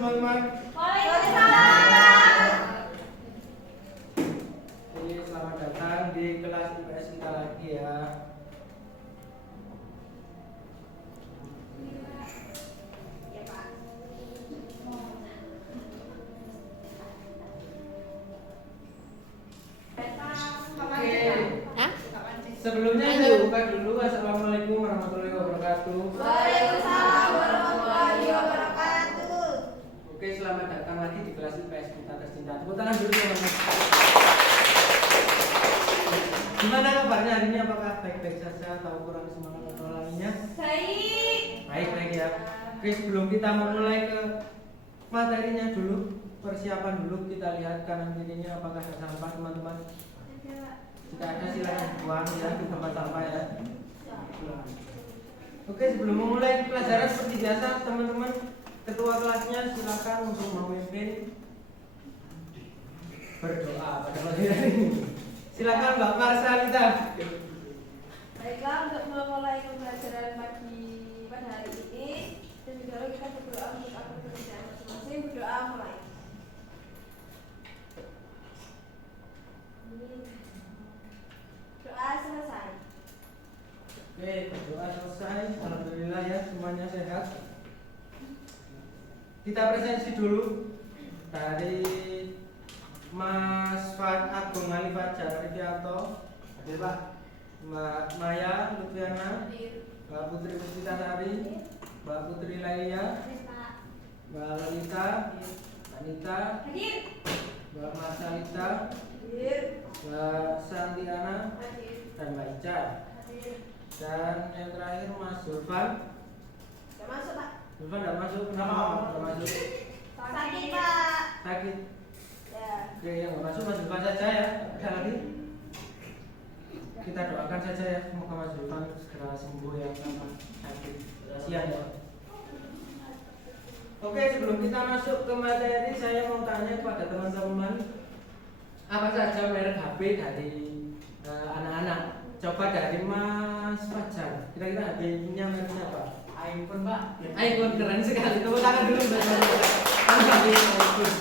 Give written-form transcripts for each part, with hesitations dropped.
teman-teman. Waalaikumsalam. Jadi selamat datang di kelas IPS kita lagi ya. Ya, Pak. Oke. Hah? Sebelumnya Ayo. saya buka dulu. Assalamualaikum warahmatullahi wabarakatuh. Waalaikumsalam warahmatullahi wabarakatuh. Oke, selamat datang lagi di kelas IPS kita tercinta. Tepuk tangan dulu teman-teman. Gimana kabarnya hari ini? Apakah baik-baik saja atau kurang semangat atau lainnya? Baik. Baik ya. Oke, sebelum kita memulai ke materinya dulu, persiapan dulu, kita lihat kanan kirinya apakah ada sampah teman-teman. Jika ada silakan buang ya di tempat sampah ya. Oke, sebelum memulai pelajaran seperti biasa teman-teman, ketua kelasnya silakan untuk memimpin berdoa pada pagi hari ini. Silakan Mbak Marsalita. Baiklah, untuk memulai pembelajaran pagi pada hari ini, terlebih dahulu kita berdoa untuk agar pekerjaan masing-masing. Berdoa mulai. Doa selesai. Oke, berdoa selesai. Alhamdulillah ya, semuanya sehat. Kita presensi dulu dari Mas Fat Agung Ali Fajar Ridianto. Hadir Pak. Mbak Maya Lutfiana, Mbak Putri Puspitasari, Mbak Putri Lailia, Mbak Lalita, Mbak Nita, Hadir. Mbak Marsalita, Hadir. Mbak Santiana, Hadir. dan Mbak Ica. Hadir. Dan yang terakhir Mas Zulfan. Gak masuk, Pak. Zulfan tidak masuk, kenapa tidak masuk? Sakit, Pak. Sakit. Ya. Oke, yang nggak masuk Mas Zulfan saja ya. Ada lagi? Kita doakan saja ya, semoga Mas Zulfan segera sembuh ya karena sakit. Kasihan ya. Oke, sebelum kita masuk ke materi, saya mau tanya kepada teman-teman, apa saja merek HP dari anak-anak? Coba dari Mas Fajar. Kira-kira HP-nya mereknya apa? iPhone, Pak. iPhone, keren sekali. Tepuk tangan dulu Mbak Maya. iPhone.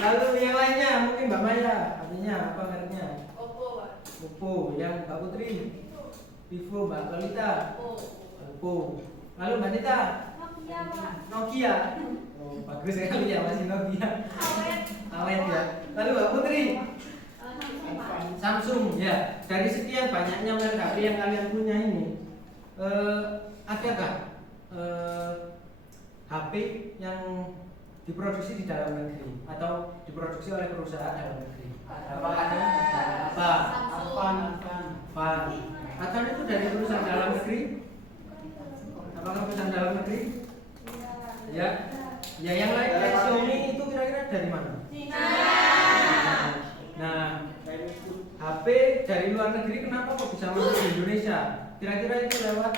Lalu yang lainnya mungkin Mbak Maya, HP-nya apa mereknya? Oppo, Pak. Oppo. Yang Mbak Putri? Vivo. Mbak Lolita? Oppo. Lalu Mbak Nita? Nokia, Pak. Nokia. Oh, bagus sekali ya, masih Nokia. Awet. Awet ya. Lalu Mbak Putri? Samsung, Pak. Samsung ya. Dari sekian banyaknya merek HP yang kalian punya ini, adakah HP yang diproduksi di dalam negeri atau diproduksi oleh perusahaan dalam negeri? Apa ada? Apa? Apa? Atau itu dari perusahaan dalam negeri? Apakah perusahaan dalam negeri? Ya. Ya, yang lain kayak Xiaomi itu kira-kira dari mana? Nah, HP dari luar negeri kenapa kok bisa masuk di Indonesia? Kira-kira itu lewat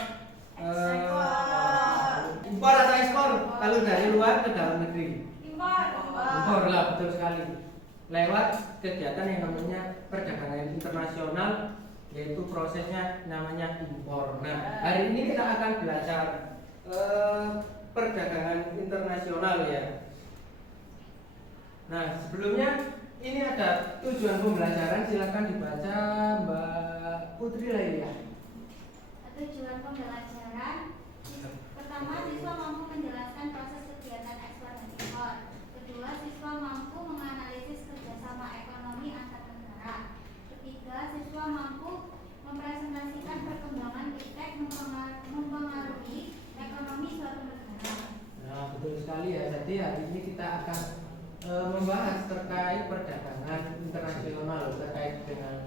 impor atau ekspor? Kalau dari luar ke dalam negeri? Impor lah, betul sekali. Lewat kegiatan yang namanya perdagangan internasional, yaitu prosesnya namanya impor. Nah, hari ini kita akan belajar perdagangan internasional ya. Nah, sebelumnya ini ada tujuan pembelajaran, silakan dibaca Mbak Putri Lailia. Tujuan pembelajaran pertama, siswa mampu menjelaskan proses kegiatan ekspor dan impor. Kedua, siswa mampu menganalisis kerjasama ekonomi antar negara. Ketiga, siswa mampu mempresentasikan perkembangan iptek mempengaruhi ekonomi suatu negara. Nah, betul sekali ya. Jadi hari ini kita akan membahas terkait perdagangan internasional, terkait dengan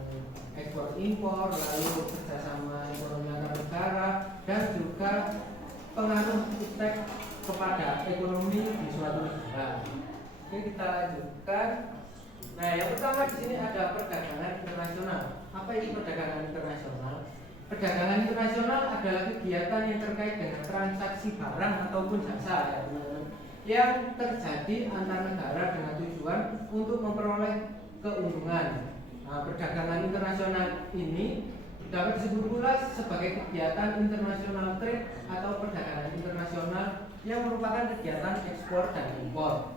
ekspor impor, lalu kerjasama ekonomi antar negara, dan juga pengaruh iptek kepada ekonomi di suatu negara. Oke, kita lanjutkan. Nah, yang pertama di sini ada perdagangan internasional. Apa itu perdagangan internasional? Perdagangan internasional adalah kegiatan yang terkait dengan transaksi barang ataupun jasa ya teman-teman, yang terjadi antar negara dengan tujuan untuk memperoleh keuntungan. Nah, perdagangan internasional ini dapat disebut pula sebagai kegiatan internasional trade atau perdagangan internasional yang merupakan kegiatan ekspor dan impor.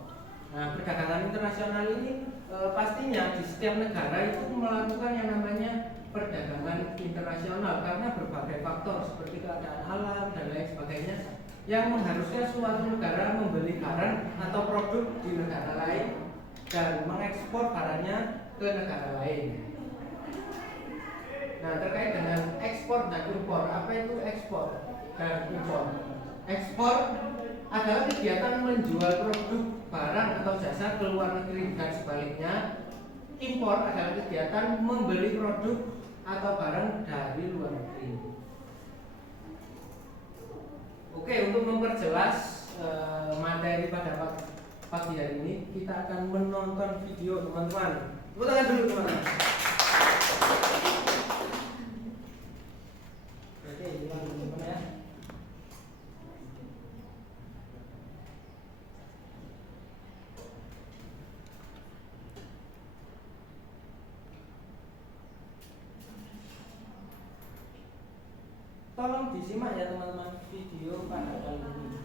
Nah, perdagangan internasional ini pastinya di setiap negara itu melakukan yang namanya perdagangan internasional karena berbagai faktor seperti keadaan alam dan lain sebagainya yang mengharuskan suatu negara membeli barang atau produk di negara lain dan mengekspor barangnya ke negara lain. Nah, terkait dengan ekspor dan impor, apa itu ekspor dan impor? Ekspor adalah kegiatan menjual produk, barang atau jasa ke luar negeri dan sebaliknya. Impor adalah kegiatan membeli produk atau barang dari luar negeri. Oke, untuk memperjelas materi pada pagi hari ini, kita akan menonton video teman-teman. Tepuk tangan dulu teman-teman. Oke, gimana teman-teman ya? Tolong disimak ya teman-teman video pada kali ini.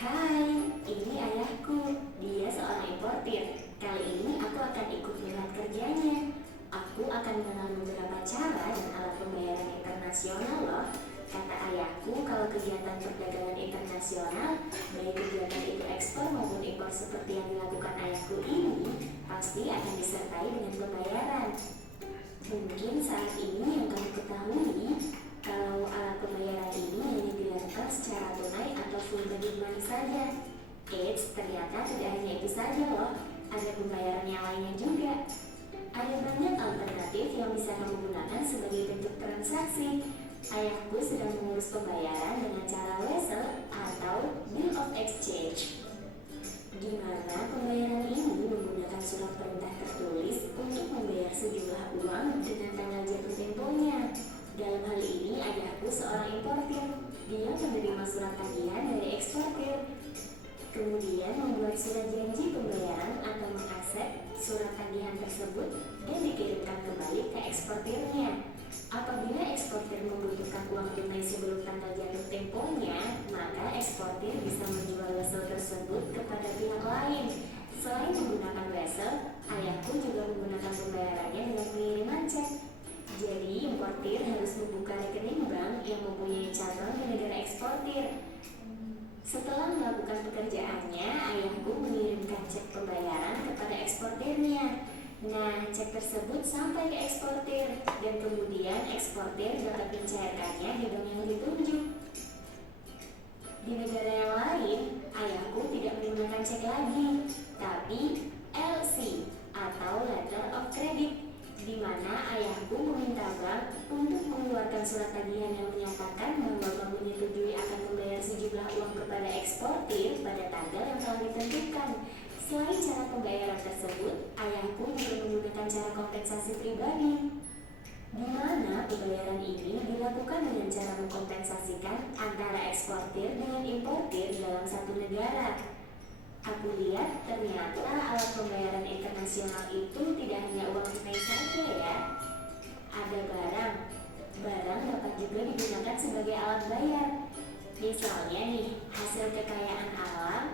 Hai, ini ayahku. Dia seorang importir. Kali ini aku akan ikut melihat kerjanya. Aku akan mengenal beberapa cara dan alat pembayaran internasional loh. Kata ayahku kalau kegiatan perdagangan internasional, baik kegiatan itu ekspor maupun impor seperti yang dilakukan ayahku ini, pasti akan disertai dengan pembayaran. Mungkin saat ini yang kamu ketahui, kalau alat pembayaran ini hanya dilakukan secara tunai atau full body money saja. Eits, ternyata tidak hanya itu saja loh, ada pembayaran yang lainnya juga. Ada banyak alternatif yang bisa kamu gunakan sebagai bentuk transaksi. Ayahku sedang mengurus pembayaran dengan cara wesel atau bill of exchange, di mana pembayaran ini menggunakan surat perintah tertulis untuk membayar sejumlah uang dengan tanggal jatuh temponya. Dalam hal ini ayahku seorang importir. Dia menerima surat tagihan dari eksportir, kemudian membuat surat janji pembayaran atau mengaset surat tagihan tersebut dan dikirimkan kembali ke eksportirnya. Apabila eksportir membutuhkan uang tunai sebelum tanggal jatuh temponya, maka eksportir bisa menjual wesel tersebut kepada pihak lain. Selain menggunakan wesel, ayahku juga menggunakan pembayarannya dengan pengiriman cek. Jadi, importir harus membuka rekening bank yang mempunyai cabang di negara eksportir. Setelah melakukan pekerjaannya, ayahku mengirimkan cek pembayaran kepada eksportirnya. Nah, cek tersebut sampai ke eksportir dan kemudian eksportir dapat mencairkannya di bank yang ditunjuk. Di negara yang lain, ayahku tidak menggunakan cek lagi, tapi LC atau letter of credit, di mana ayahku meminta bank untuk mengeluarkan surat tagihan yang menyatakan bahwa bank menyetujui akan membayar sejumlah uang kepada eksportir pada tanggal yang telah ditentukan. Selain cara pembayaran tersebut, ayahku juga menggunakan cara kompensasi pribadi, di mana pembayaran ini dilakukan dengan cara mengkompensasikan antara eksportir dengan importir dalam satu negara. Aku lihat ternyata alat pembayaran internasional itu tidak hanya uang tunai saja ya. Ada barang dapat juga digunakan sebagai alat bayar. Misalnya nih, hasil kekayaan alam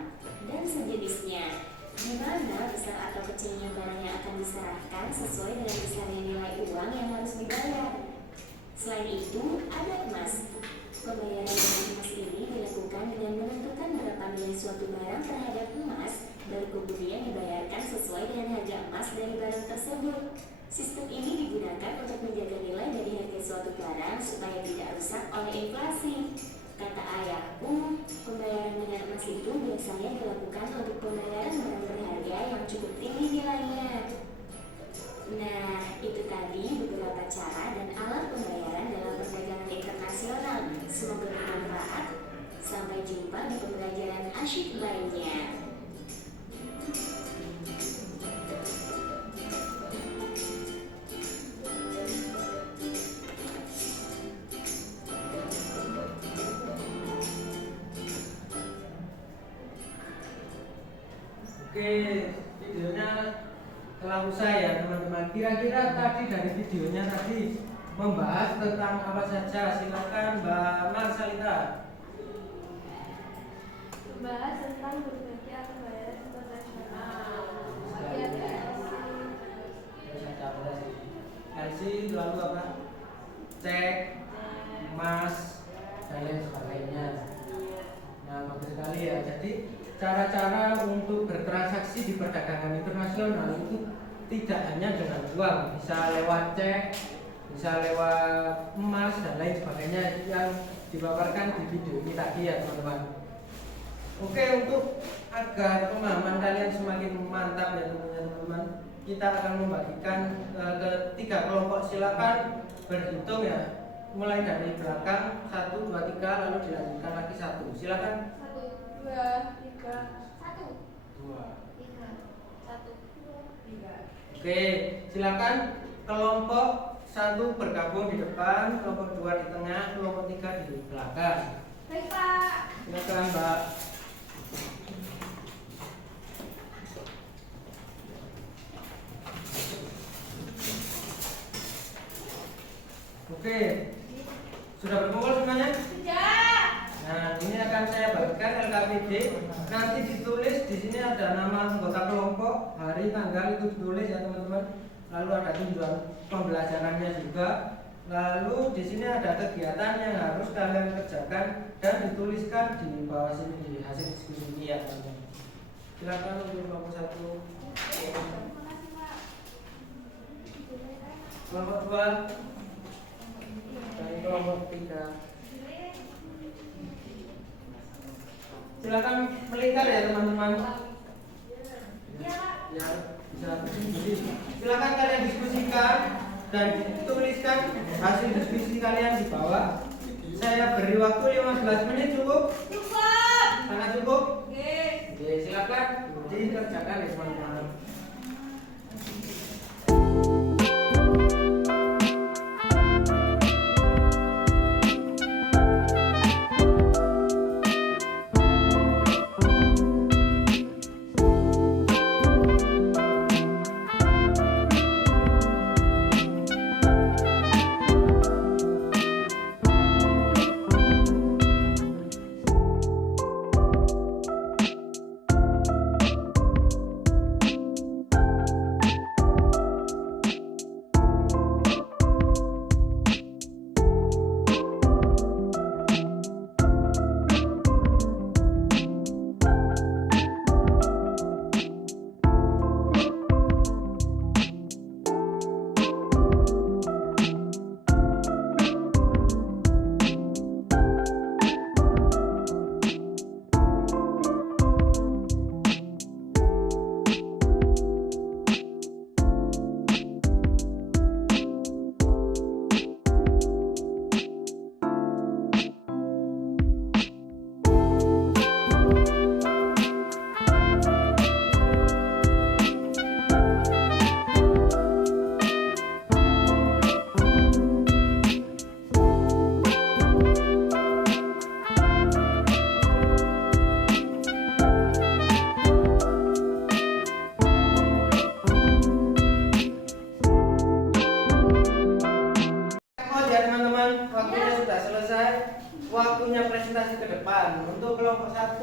dan sejenisnya, di mana besar atau kecilnya barang yang akan diserahkan sesuai dengan besarnya nilai uang yang harus dibayar. Selain itu, ada emas. Pembayaran dengan emas ini dilakukan dengan menentukan berapa nilai suatu barang terhadap emas, baru kemudian dibayarkan sesuai dengan harga emas dari barang tersebut. Sistem ini digunakan untuk menjaga nilai dari harga suatu barang supaya tidak rusak oleh inflasi. Kata ayahku, pembayaran dengan emas itu biasanya dilakukan untuk pembayaran barang berharga yang cukup tinggi nilainya. Nah, itu tadi beberapa cara dan alat pembayaran dalam perdagangan internasional. Semoga bermanfaat. Sampai jumpa di pembelajaran asyik lainnya. Oke, video setahu saya teman-teman. Kira-kira tadi dari videonya tadi membahas tentang apa saja? Silakan Mbak Marsalita. Membahas tentang berbagai pembayaran internasional. Tadi ada Terus ada apa sih? LC lalu apa? Cek, emas, dan lain sebagainya. Nah, bagus sekali ya. Jadi cara-cara untuk bertransaksi di perdagangan internasional itu tidak hanya dengan uang, bisa lewat cek, bisa lewat emas dan lain sebagainya yang dipaparkan di video ini tadi ya teman-teman. Oke, untuk agar pemahaman kalian semakin mantap ya teman-teman, kita akan membagikan ke 3 kelompok. Silakan berhitung ya, mulai dari belakang 1, 2, 3 lalu dilanjutkan lagi 1. Silakan. 1, 2, 3, 1, 2. 3, 1, 3. Oke, silakan kelompok 1 bergabung di depan, kelompok 2 di tengah, kelompok 3 di belakang. Baik Pak. Silakan Mbak. Oke, sudah berkumpul semuanya? Sudah. Nah, ini akan saya bagikan LKPD. Nanti ditulis di sini ada nama anggota kelompok, hari, tanggal itu ditulis ya teman-teman. Lalu ada tujuan pembelajarannya juga. Lalu di sini ada kegiatan yang harus kalian kerjakan dan dituliskan di bawah sini di hasil diskusi ini ya teman-teman. Silakan untuk kelompok 1. Makasih Pak. Kelompok 2 dan kelompok 3. Silakan melingkar ya teman-teman. Ya, bisa berdiri. Silakan kalian diskusikan dan tuliskan hasil diskusi kalian di bawah. Saya beri waktu 15 menit cukup? Cukup. Sangat cukup? Oke. Oke, silakan dikerjakan ya teman-teman. Waktunya presentasi ke depan. Untuk kelompok 1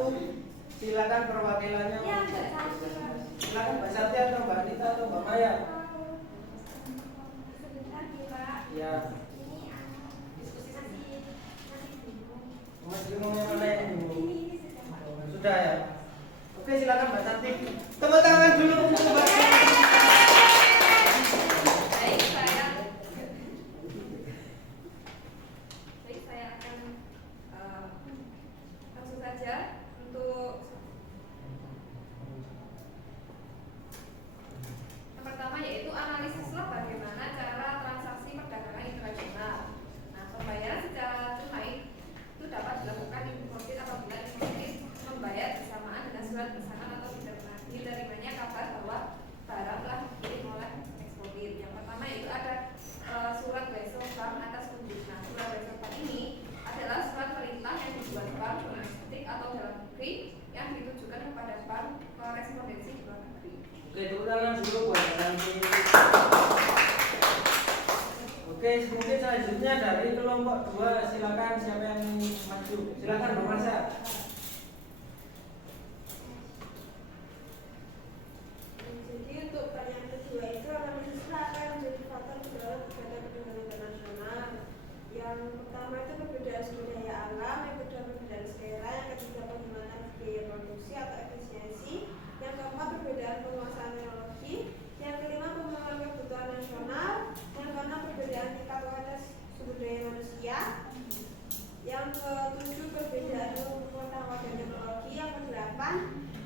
silakan perwakilannya. Ya, Mbak Santi. Silakan Mbak Santi atau Mbak Anita atau Mbak Maya. Sebentar ya Pak. Ya. Ini diskusi Mas bingung yang mana yang bingung? ini Sudah ya. Oke, silakan Mbak Santi. Tepuk tangan dulu untuk Mbak Santi. Saya akan langsung saja untuk yang pertama yaitu analisislah bagaimana cara transaksi perdagangan internasional. Nah, pembayaran secara tunai itu dapat dilakukan importir apabila importir membayar bersamaan dengan surat pesanan atau diterimanya kabar bahwa Selanjutnya dari kelompok 2, silakan siapa yang ingin maju? Silakan Bang Marsha. Jadi untuk pertanyaan kedua itu analisisnya akan menjadi faktor dalam perbedaan perdagangan internasional. Yang pertama itu perbedaan sumber daya alam, yang kedua perbedaan skala, yang ketiga penguatan biaya produksi atau efisiensi, yang keempat perbedaan penguasaan teknologi, yang kelima pemenuhan kebutuhan nasional, yang keenam perbedaan tingkat kualitas sumber daya manusia, yang ketujuh perbedaan ilmu pengetahuan dan teknologi, yang kedelapan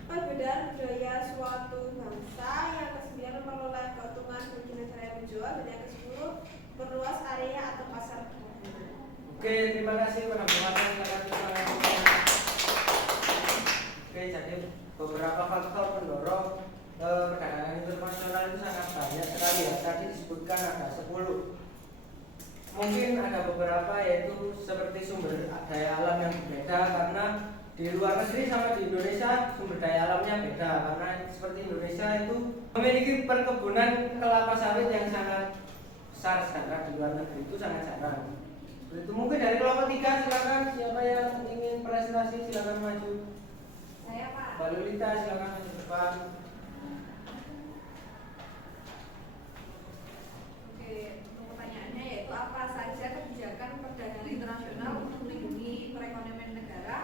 perbedaan budaya suatu bangsa, yang kesembilan memperoleh keuntungan bagi negara yang menjual, dan yang kesepuluh perluas area atau pasar perdagangan. Oke, terima kasih Bang Marsha. Oke, jadi beberapa faktor pendorong perdagangan internasional itu sangat banyak sekali ya. Tadi disebutkan ada 10. Mungkin ada beberapa yaitu seperti sumber daya alam yang berbeda, karena di luar negeri sama di Indonesia sumber daya alamnya beda, karena seperti Indonesia itu memiliki perkebunan kelapa sawit yang sangat besar, sedangkan di luar negeri itu sangat jarang. Itu mungkin dari kelompok 3, silakan siapa yang ingin presentasi silakan maju. Saya Pak. Mbak Lulita silakan maju ke depan. Oke, untuk pertanyaannya yaitu apa saja kebijakan perdagangan internasional untuk melindungi perekonomian negara?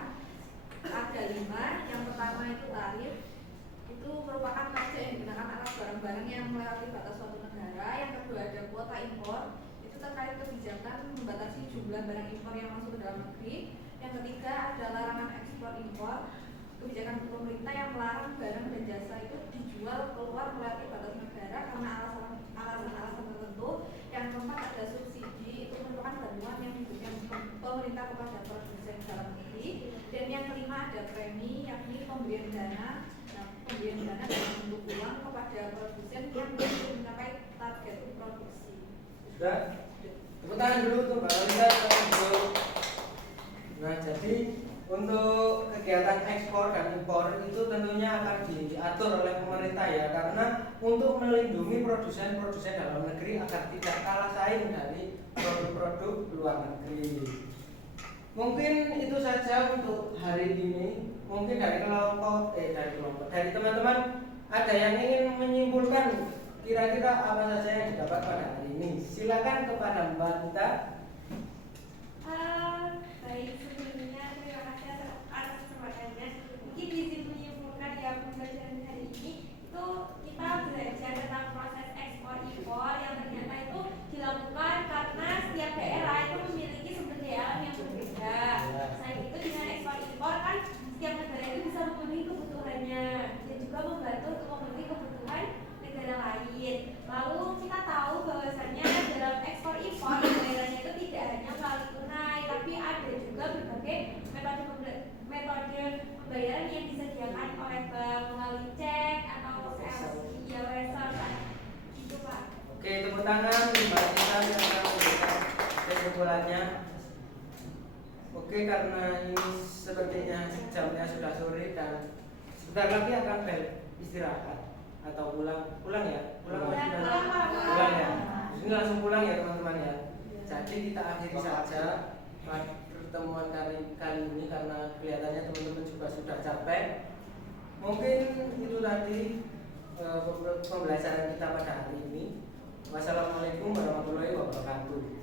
Ada 5. Yang pertama itu tarif. Itu merupakan pajak yang dikenakan atas barang-barang yang melewati batas suatu negara. Yang kedua ada kuota impor. Itu terkait kebijakan membatasi jumlah barang impor yang masuk ke dalam negeri. Yang ketiga ada larangan ekspor impor. Kebijakan pemerintah yang melarang barang dan jasa itu dijual keluar melewati batas negara karena alasan-alasan tertentu. Yang keempat ada subsidi, itu merupakan bantuan yang diberikan pemerintah kepada produsen dalam negeri. Dan yang kelima ada premi, yakni pemberian dana. Nah, pemberian dana dalam bentuk uang kepada produsen yang belum mencapai target produksi. Sudah? Tepuk tangan dulu untuk Mbak Lulita. Nah, jadi untuk kegiatan ekspor dan impor itu tentunya akan diatur oleh pemerintah ya, karena untuk melindungi produsen-produsen dalam negeri agar tidak kalah saing dari produk-produk luar negeri. Mungkin itu saja untuk hari ini. Mungkin dari teman-teman ada yang ingin menyimpulkan kira-kira apa saja yang didapat pada hari ini. Silakan kepada Mbak Lita. Baik, sebelumnya terima kasih atas kesempatannya. Mungkin di menyimpulkan ya pembelajaran hari ini itu kita belajar tentang proses ekspor impor yang ternyata itu dilakukan karena setiap daerah itu memiliki sumber daya alam yang berbeda. Selain itu dengan ekspor impor kan setiap negara itu bisa memenuhi kebutuhannya dan juga membantu untuk memenuhi kebutuhan negara lain. Lalu kita tahu bahwasannya dalam ekspor impor pembayarannya itu tidak hanya melalui tunai, tapi ada juga berbagai metode pembayaran yang disediakan oleh bank melalui cek atau LC, wesel, gitu Pak. Oke, tepuk tangan Mbak Lita yang akan memberikan kesimpulannya. Oke, karena ini sepertinya jamnya sudah sore dan sebentar lagi akan istirahat atau pulang ya? Pulang ya. Ini langsung pulang ya teman-teman ya. Jadi kita akhiri saja pertemuan kali ini karena kelihatannya teman-teman juga sudah capek. Mungkin itu tadi pembelajaran kita pada hari ini. Wassalamualaikum warahmatullahi wabarakatuh.